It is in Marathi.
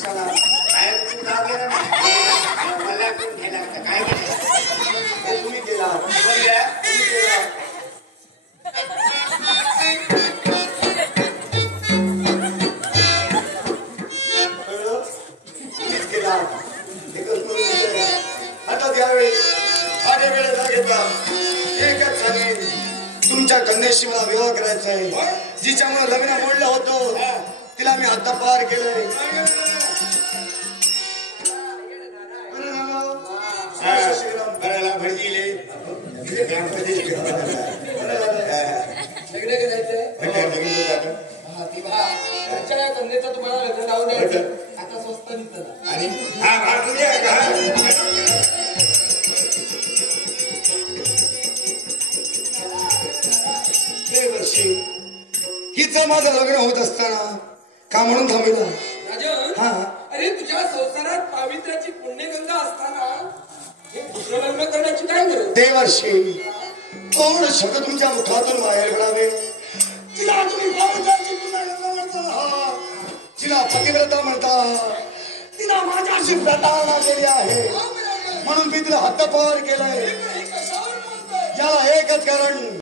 कशाला काय तुम्ही का गेला मला कोण घ्यायला लागतं काय केलं तुम्ही केला तुम्ही केला आता त्यावेळी आधे वेळेला घेतला एकच सांगेन तुमच्या कन्याशी मला विवाह करायचा आहे जिच्यामुळे लग्न मोडलं होतं तिला मी आता पार केलंय बराला भडजीले लग्न करायचंय कन्याचा तुम्हाला लग्न लावून द्यायचं आता स्वस्त निघतं आणि हा भारत वर्षी हिचं माझं लग्न होत असताना का म्हणून थांबला राजन हा अरे तुझ्या संसारात पावित्र्याची पुण्यगंगा असताना हे दुसरं लग्न करण्याची काय गरज ते वर्षी कोण शब्द तुमच्या मुखातून बाहेर पडावे तिला तुम्ही पावित्र्याची पुण्यगंगा म्हणता तिला पतिव्रता म्हणता तिला माझ्याशी प्रतारणा केली आहे म्हणून मी तिला हद्दपार केलाय याला एकच कारण